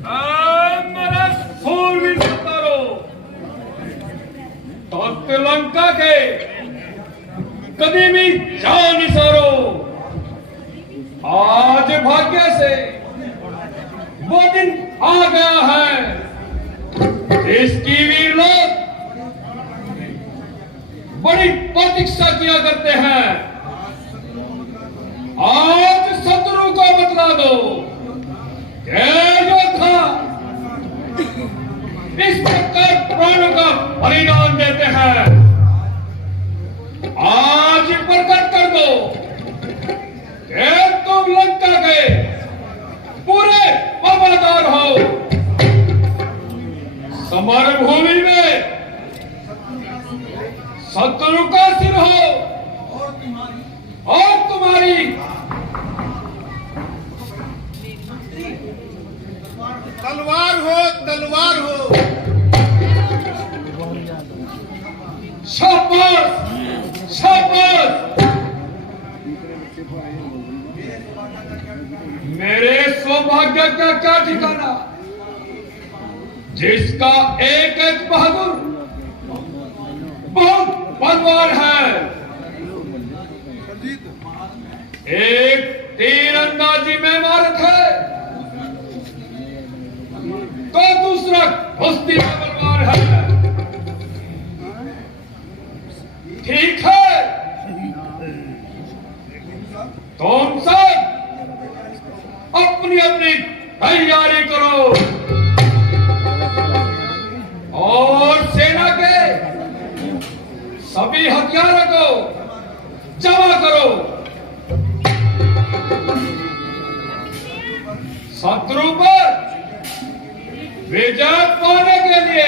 मेरे सूरवीर सत्तारों, तख्त लंका के कदीमी जानिसारों, आज भाग्य से वो दिन आ गया है जिसकी वीर लोग बड़ी प्रतीक्षा किया करते हैं। आज शत्रु को बतला दो योद्धा इस प्रकार प्राणों का बलिदान देते हैं। आज प्रकट कर दो कि तुम लंका के पूरे वफादार हो। समर भूमि में शत्रु का सिर हो और तुम्हारी तलवार हो, तलवार हो। शाबाश, शाबाश। मेरे सौभाग्य का क्या ठिकाना, जिसका एक एक बहादुर बहुत बलवान है। एक तीरंदाजी में महारत है तो दूसरा कुश्ती में बलवान है। ठीक है, तुम सब अपनी अपनी तैयारी करो और सेना के सभी हथियारों को जमा करो। शत्रु पर विजय पाने के लिए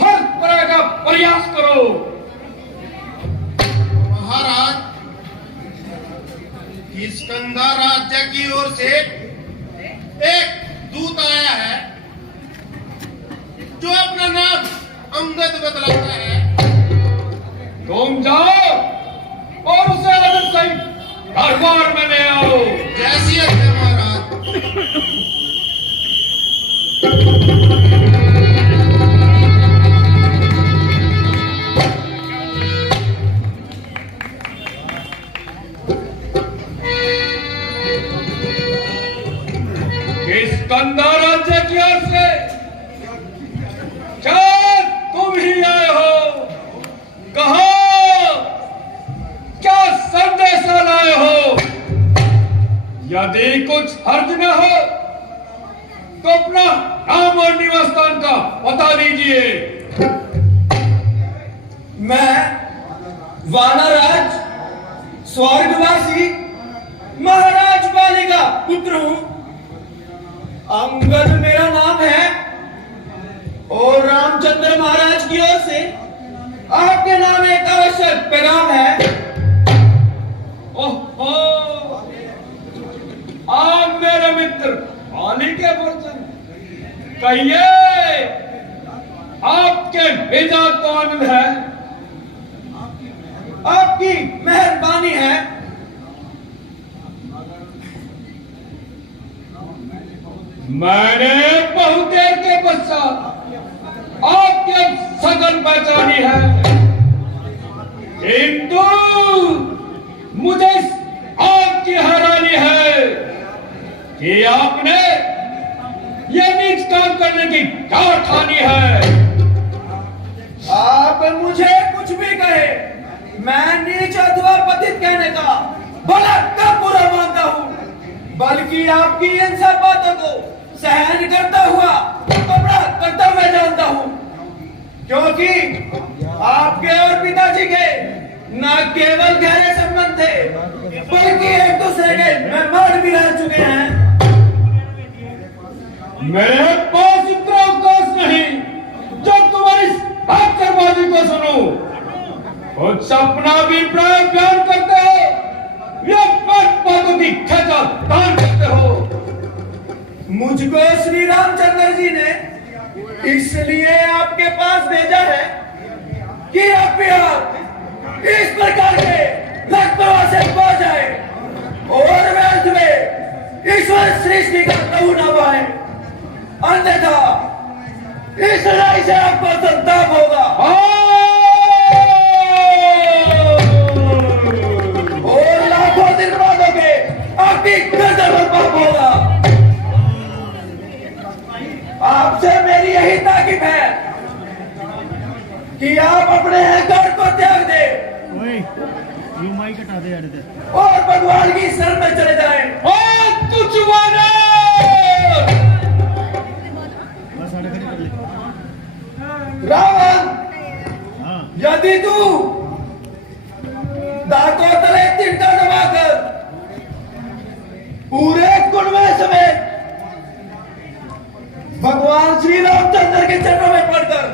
हर तरह का प्रयास करो। महाराज, किष्किंधा राज्य की ओर से एक दूत आया है जो अपना नाम अंगद बतलाता है। तुम जाओ और उसे आदर सहित दरबार में ले आओ। जैसी आज्ञा महाराज। किष्किंधा राज्य की ओर से क्या तुम ही आए हो? कहो, क्या संदेशा लाए हो? यदि कुछ हर्ज न हो तो अपना नाम और निवास स्थान का बता दीजिए। मैं वानराज स्वर्गवासी महाराज बाली का पुत्र हूं। अंगद मेरा नाम है और रामचंद्र महाराज की ओर से आपके नाम एक आवश्यक पैगाम है। ओहो, आप मेरे मित्र बाली के पुत्र, कहिए आपके भेजा को आनंद है। आपकी मेहरबानी है। मैंने बहुत देर के पश्चात आपके सगन पहचानी है, किंतु मुझे आपकी हैरानी है कि आपने ये नीच काम करने की क्या ठानी है। आप मुझे कुछ भी कहे, मैं नीच अथवा पतित कहने का भला कब बुरा मानता हूँ, बल्कि आपकी इन सब बातों को सहन करता हुआ अपना कर्तव्य जानता हूँ, क्योंकि आपके और पिताजी के न केवल गहरे संबंध थे, बल्कि एक दूसरे के मेहमान भी रह चुके हैं। मेरे पास इतना अवकाश नहीं जो तुम्हारी भागबाजी को सुनूं। कुछ अपना अभिप्राय बयान करते हो या बातों की खेचा तान करते हो। मुझको श्री रामचंद्र जी ने इसलिए आपके पास भेजा है कि आप इस प्रकार के लक्ष्मण से पा जाए और व्यर्थ में ईश्वर सृष्टि का प्रभु न पाए। अन्यथा इस लड़ाई से आपको संताप होगा और लाखों दिन बांधोगे, आपकी गर्दन पर पाप होगा। आपसे मेरी यही ताकीद है कि आप अपने अहंकार को त्याग दे और भगवान की शरण में चले जाएं। रावण, यदि तू दांतों तले तिनका दबाकर पूरे कुनबे समेत भगवान श्री रामचंद्र के चरणों में पड़कर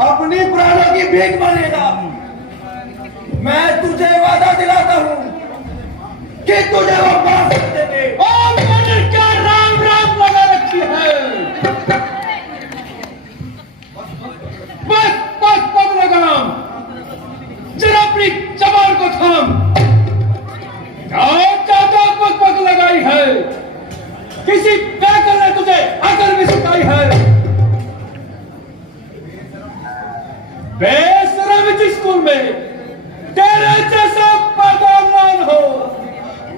अपनी प्राणों की भीख मांगेगा, मैं तुझे वादा दिलाता हूं कि तुझे वो माफ कर देंगे। और मैंने क्या राम राम लगा रखी है। बस बस बस लगाम, जरा अपनी जबान को थाम। ज्यादा बक बक लगाई है, किसी बैकर ने तुझे अगर भी सिखाई है। बेशरम जिस स्कूल में तेरे जैसा पैदावार हो,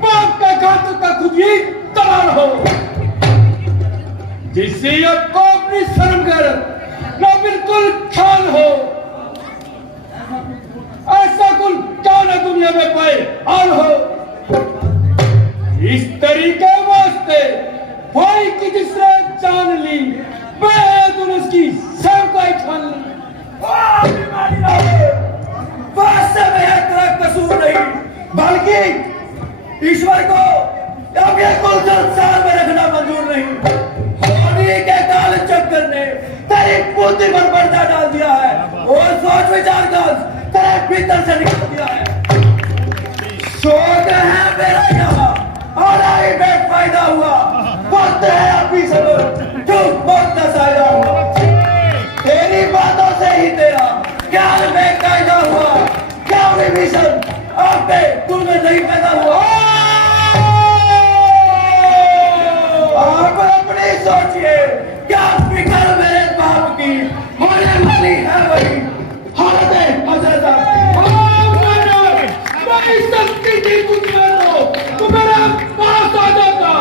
बाप का घात का खुद ही तलार हो, जिससे को अपनी शर्म कर न बिल्कुल ख्याल हो, ऐसा कुल क्या न दुनिया में पाए और हो। इस तरीके वास्ते भाई की जिसने जान ली, मैं उसकी सब का ठान ली। तेरा कसूर नहीं, बल्कि ईश्वर को अब ये कुल संसार में रखना मंजूर नहीं। होली के काल चक्कर ने तेरी बुद्धि पर पर्दा डाल दिया है और सोच विचार कर तेरे भीतर से निकाल दिया है। शोध है मेरा यहाँ और आई बेफायदा हुआ, वक्त है अभी सब चुप बहुत नसायदा हुआ। तेरी बातों से ही तेरा ज्ञान बेकायदा हुआ, क्या विभीषण आपके कुल में नहीं पैदा हुआ। आप अपनी सोचिए, क्या फिक्र मेरे बाप की होने वाली है वही हालत है हजरत। मैं शक्ति थी तुझे तो मेरे पास आ जाता,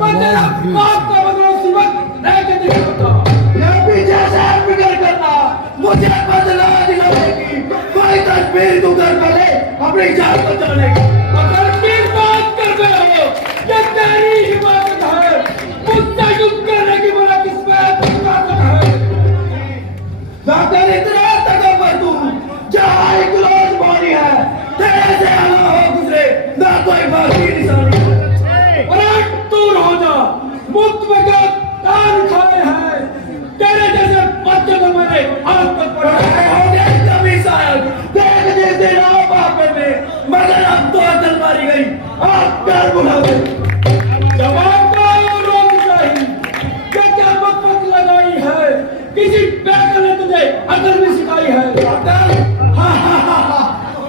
मैं तेरा बाप का बदला सिवक लेके दिखाता। पीछे से फिक्र करना, मुझे बदला दिलाने की कोई तस्वीर तू कर पहले अपनी जान बचाने की। अगर फिर बात कर रहे हो, ये तेरी हिम्मत है, मुझसे युद्ध करने की मेरा किस्मत है। जाकर इतना तकबर तू जहाँ एक रोज बानी है, तेरे से आना हो गुजरे ना कोई बाकी निशानी। अरे दूर हो जा, मुक्त में क्या कान खाए हैं, तेरे जैसे बच्चे को मैंने हाथ तक पढ़ाया होंगे कभी शायद देख जिस दिन आप आपे में, मगर अब तो अकल मारी गई, आप प्यार बुला दे। जवाब का रोक चाहिए, क्या बकबक लगाई है, किसी बैकर ने तुझे अकल भी सिखाई है। अकल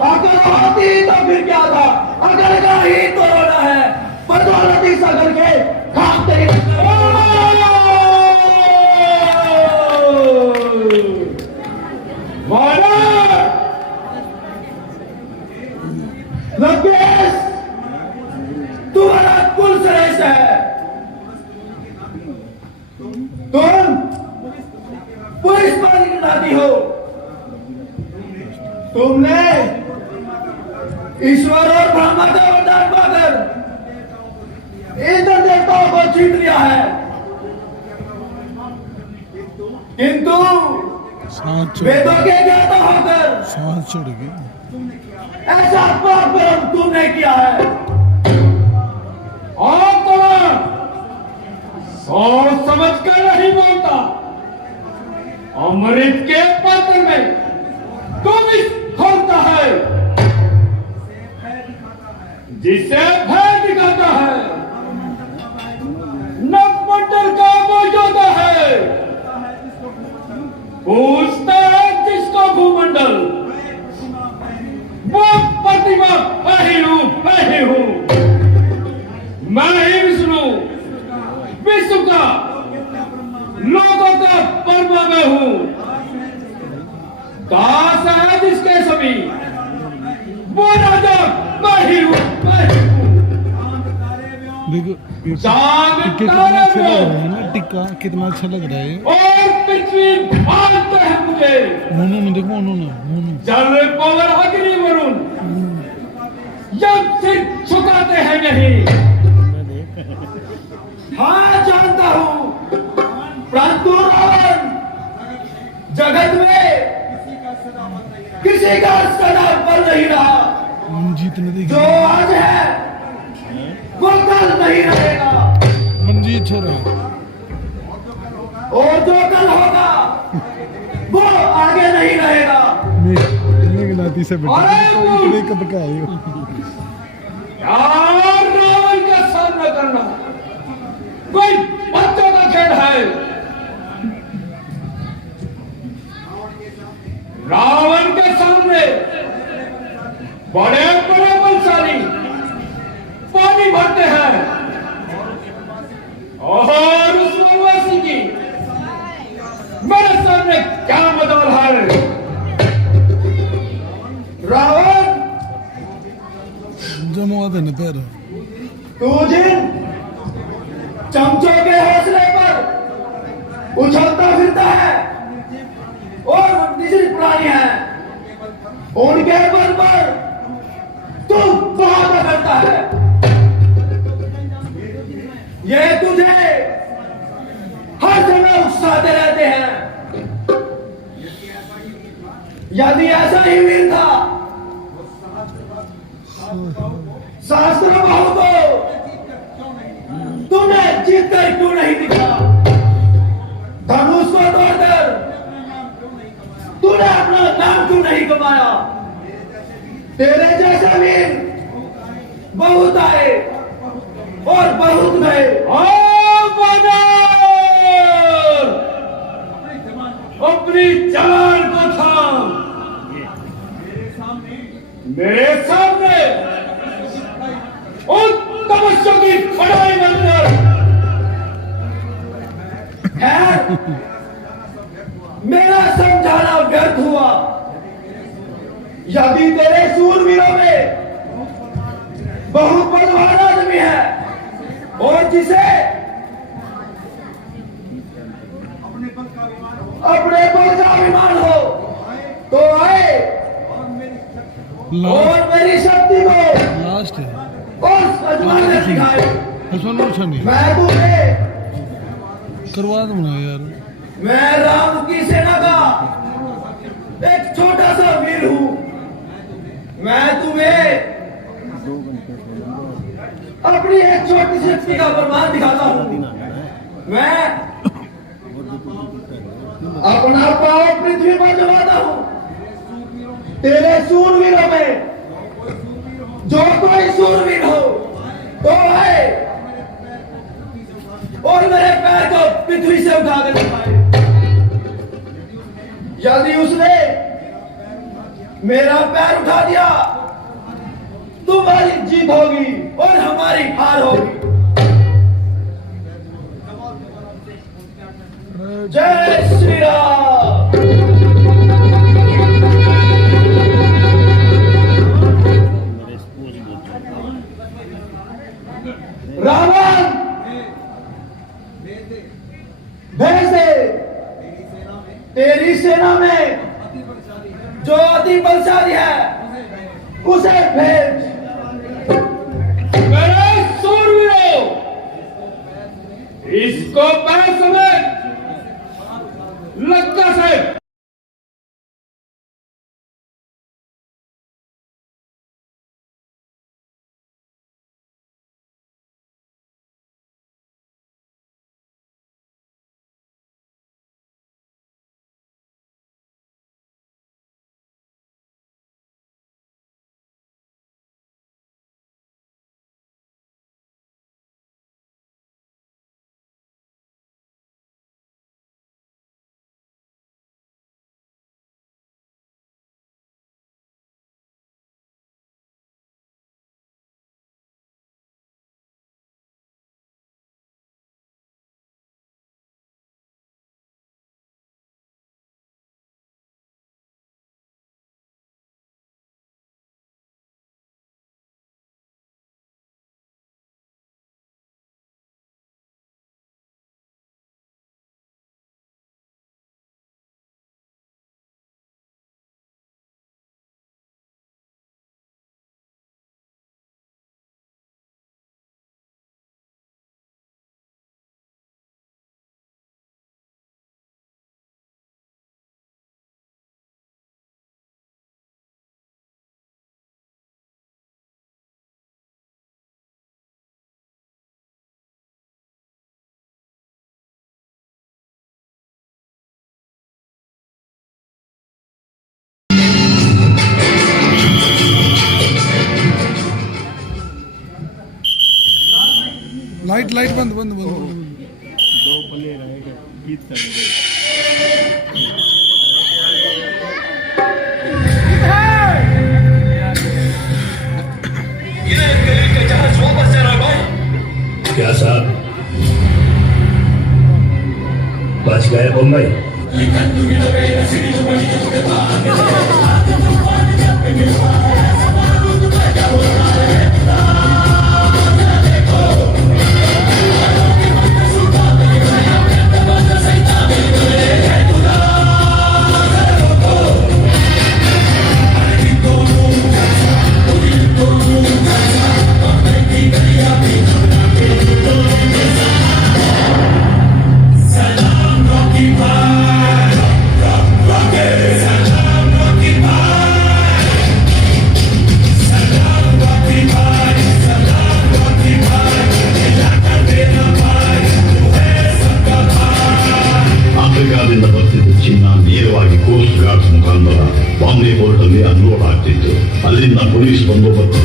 अकल होती तो फिर क्या था, अकल का ही तो रोना है, बदौलती सगर के खाम तेरी लंकेश, तुम्हारा कुल श्रेष्ठ है। तुम पुलिस पानी की नाती हो, तुमने ईश्वर और ब्रह्मा का वरदान पाकर इंद्र देवताओं को जीत लिया है, किंतु वेदों के ज्ञाता होकर ऐसा पाप तुमने किया है। और कौन सोच समझ कर नहीं बोलता, अमृत के पात्र में तुम इस खोलता है, जिसे भय दिखाता है, नवमंडल का मौजूदा है, पूछता है जिसको भूमंडल, वो प्रतिमा मैं ही हूं, मैं ही विष्णु, विश्व का मैं हूं। काश है जिसके सभी वो राजा मैं ही हूं, मैं ही हूं। देखो ये चांद टिक्के कितना तारे अच्छा लग में रहा है ना, टिक्का कितना अच्छा लग रहा है। और पृथ्वी भालते हैं मुझे। मुन्नू देखो, मुन्नू जल पवन अग्नि वरुण जब सिर झुकाते हैं नहीं। हाँ जानता हूँ, परंतु रावण जगत में किसी का सदा बल नहीं रहा। मनजीत ने जो देखा, आज है वो कल नहीं रहेगा, मनजीत छोरा और जो कल होगा वो आगे नहीं रहेगा। मेघनाथी से अरे बेटा इतने कब का आए हो? यार रावण का सामना करना कोई बच्चों का खेल है। रावण के सामने बड़े बड़े बलशाली पानी भरते हैं और उस वनवासी की मेरे सामने क्या मदद है। रावण जमा देने पैर तू जिन चमचों के हौसले पर उछलता फिरता है और निजी प्राणी है, उनके बल पर तू बहाना करता है। ये तुझे हर समय उकसाते रहते हैं। यदि ऐसा ही वीर था, शास्त्र बहु को तूने जीत कर क्यों नहीं दिखा? धनुष को तोड़कर तूने अपना नाम क्यों नहीं कमाया? तेरे जैसे वीर बहुत आए और बहुत गए। अपनी जान को थाम। मेरे सामने उन तपस्या की खड़ाई बनकर खैर मेरा समझाना व्यर्थ हुआ। यदि तेरे सूरवीरों में बहुत बलवान आदमी है और जिसे अपने बल का अभिमान हो तो आए और मेरी शक्ति को लास्ट है उस अजमान ने दिखाए। नहीं मैं तुम्हें करवा दो ना यार। मैं राम की सेना का एक छोटा सा वीर हूं। मैं तुम्हें अपनी एक छोटी शक्ति का प्रमाण दिखाता हूं। मैं अपना पांव पृथ्वी पर जमाता हूं। तेरे सूरवीरों में जो कोई सूरवीर हो तो आए और मेरे पैर को पृथ्वी से उठाकर दिखाए। यदि उसने मेरा पैर उठा दिया तुम्हारी जीत होगी और हमारी हार होगी। जय श्री राम। रावण भेज दे तेरी सेना में जो अति बलशाली है उसे भेज। मेरे सूरवीरों इसको पैर समेत लक्का से लाइट बंद बंद बंद क्या साहब बच गए बम्बई ಆಫ್ರಿಕಾದಿಂದ ಬರ್ತಿದ್ದ ಚಿನ್ನ ನೇರವಾಗಿ ಕೋಸ್ಟ್ ಗಾರ್ಡ್ಸ್ ಮುಖಾಂತರ ಬಾಂಬೆ ಪೋರ್ಟ್ ಅಲ್ಲಿ ಅನ್ಲೋಡ್ ಆಗ್ತಿತ್ತು. ಅಲ್ಲಿಂದ ಪೊಲೀಸ್ ಬಂದೋಬಸ್ತ್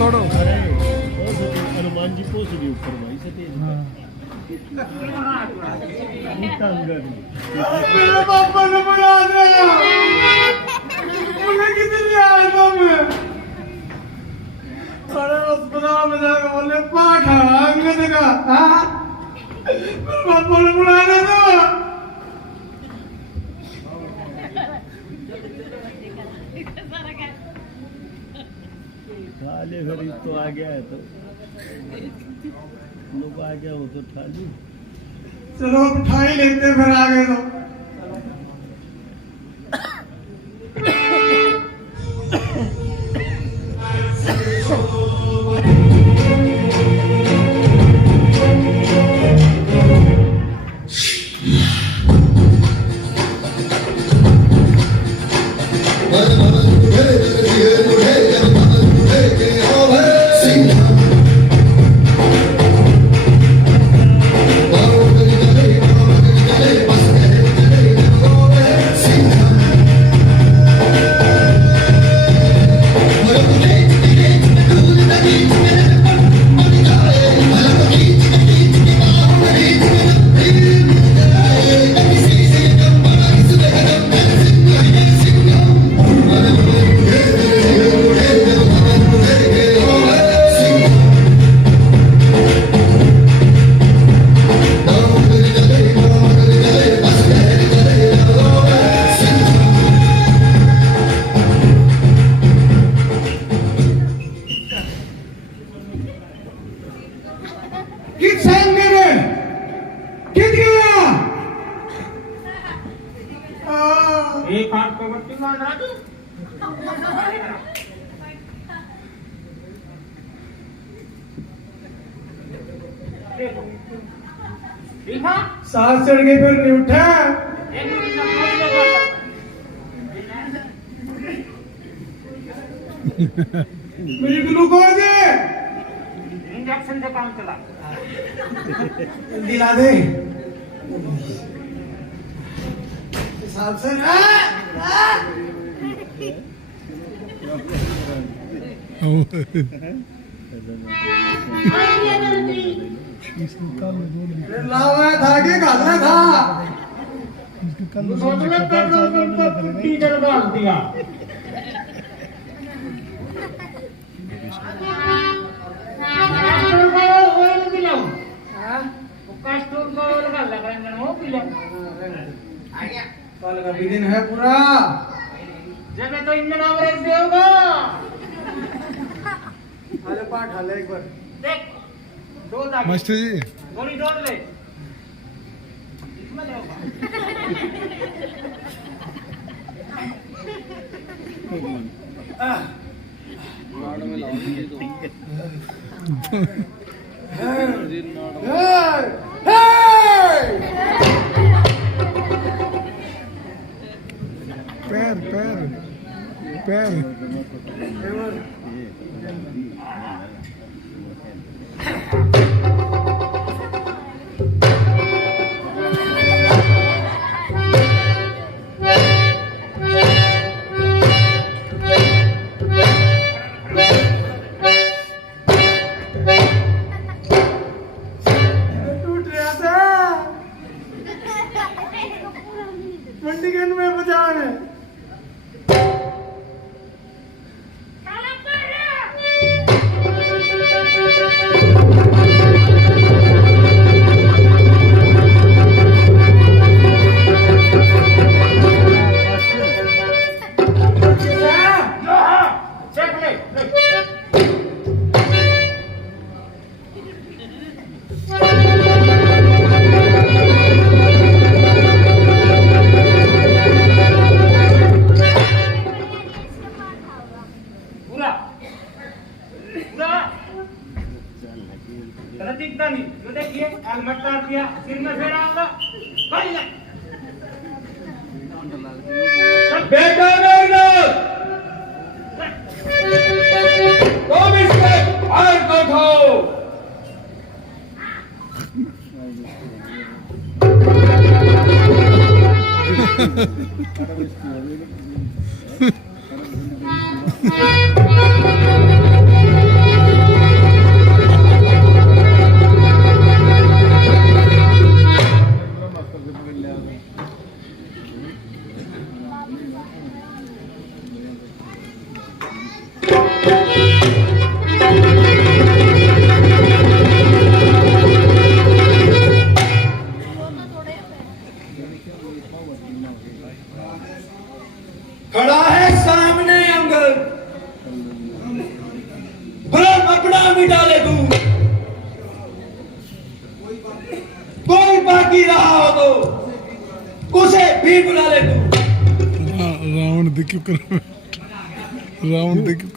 थोड़ा हनुमान जी पोस रही ऊपर भाई से तेज मेरे पापा ने बुला दिया मुझे कितनी आदम है अरे अस्पताल में जाकर बोले पाठा अंगद का हाँ मेरे पापा ने बुला दिया खा ले फिर तो आ गया है तो लोग आ गया हो तो खा ली चलो उठा ही लेते फिर आगे तो एक हाथ को बत्ती मार रहा तू सांस चढ़ गई फिर नहीं उठा मेरी ग्लूकोज इंजेक्शन से काम चला दिला दे हिसाब से लावा था कि खाना था सोच में पेट्रोल पंप डीजल डाल दिया कल का भी दिन है पूरा जब तो इंजन एवरेज देगा अरे पाठ हाले एक बार देख दो दाग मास्टर जी गोली दौड़ ले पैर पैर पैर टूट रहा था मंडीगंज में बाजार है। दिखता नहीं तो देखिए हेलमेट काट दिया सिर में फेरा होगा कोई नहीं बेटा मेहनत तुम इसके पैर को उठाओ। खड़ा है सामने अंगद, भ्रम अपना मिटा ले तू। कोई बाकी रहा हो तो उसे भी बुला ले तू। रावण देखियो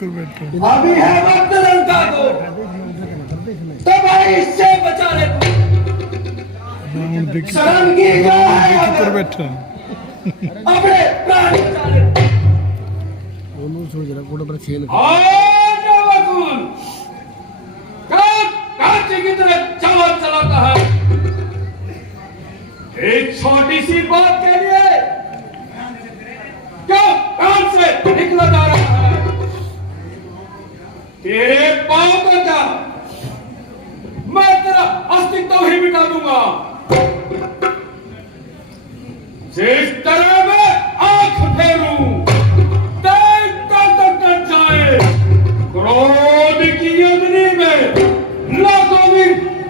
कर बैठा। अभी है वक्त लंका को, तब भाई इससे बचा ले तू। रावण देखियो शर्म की क्या है कर अगर बैठा। अपने प्राण बचा ले तू। कांचे की तरह चावल चलाता है। एक छोटी सी बात के लिए क्यों कान से निकला जा रहा है? तेरे पांव को क्या मैं तेरा अस्तित्व ही मिटा दूंगा। जिस तरह मैं आंख फेरूं क्रोध की अग्नि में लाखों भी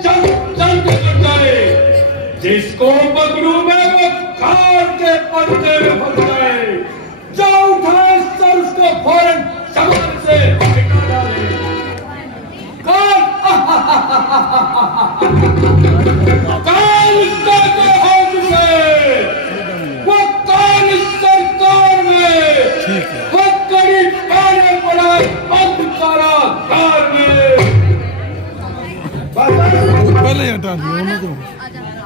चल के कट जाए। जिसको पकड़ूं मैं वो कार के पर्दे में फंस जाए। जो उठाए सर उसको फौरन जबान से हटा डाले। काल कहते हो तुझे, वो काल सरकार में वो कड़ी पाने पड़ा अंधकारागार में। पहले हटा दिया उनको।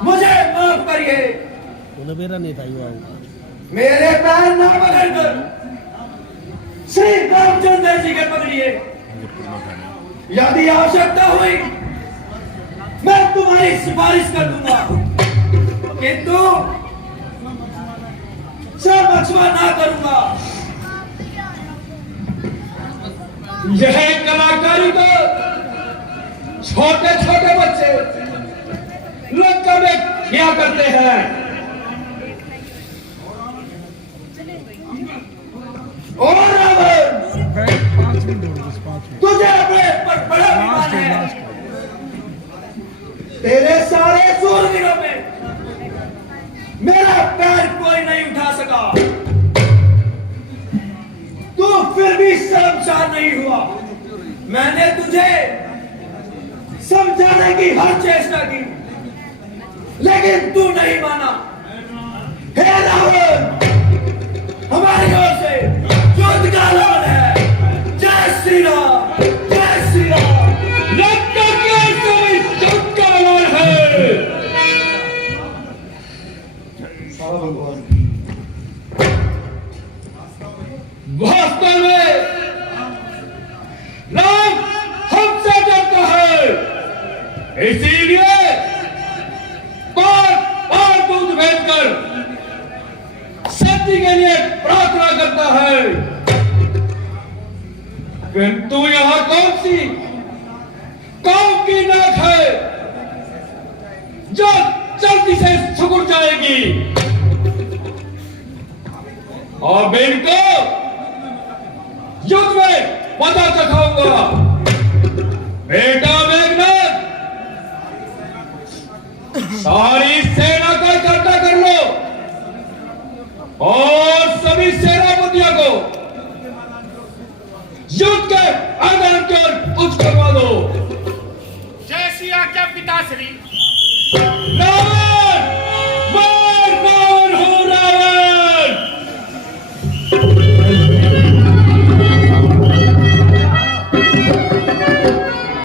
मुझे माफ करिए, मेरा नहीं था ये मेरे पैर ना पकड़कर श्री रामचंद्र जी के पकड़िए। यदि आवश्यकता हुई मैं तुम्हारी सिफारिश कर दूंगा, किंतु सब अक्षमा ना करूंगा। यह कलाकारी तो छोटे छोटे बच्चे लंका में क्या करते हैं। और रावण, 5 मिनट और बस 5 मिनट। तुझे अपने पर बड़ा अभिमान है। लास्ट तेरे सारे सूरवीरों में मेरा पैर कोई नहीं उठा सका। तू फिर भी शर्मसार नहीं हुआ। मैंने तुझे समझाने की हर चेष्टा की, लेकिन तू नहीं माना। हे रावण, हमारी ओर से युद्ध का ऐलान है। जय श्री राम, जय श्री राम। लंका के समय युद्ध का ऐलान है। वास्तव में राम हमसे डरता है, इसीलिए बार बार दूध भेजकर सत्य के लिए प्रार्थना करता है। किंतु यहां कौन सी कौम की नाक है जो जल्दी से सिकुड़ जाएगी? और मैं इनको युद्ध में पता चखाऊंगा। बेटा मेघनाथ, सारी सेना का इकट्ठा कर लो और सभी सेनापतियों को युद्ध के मैदान की ओर कूच करवा दो। जय सिया क्या पिताश्री। नाम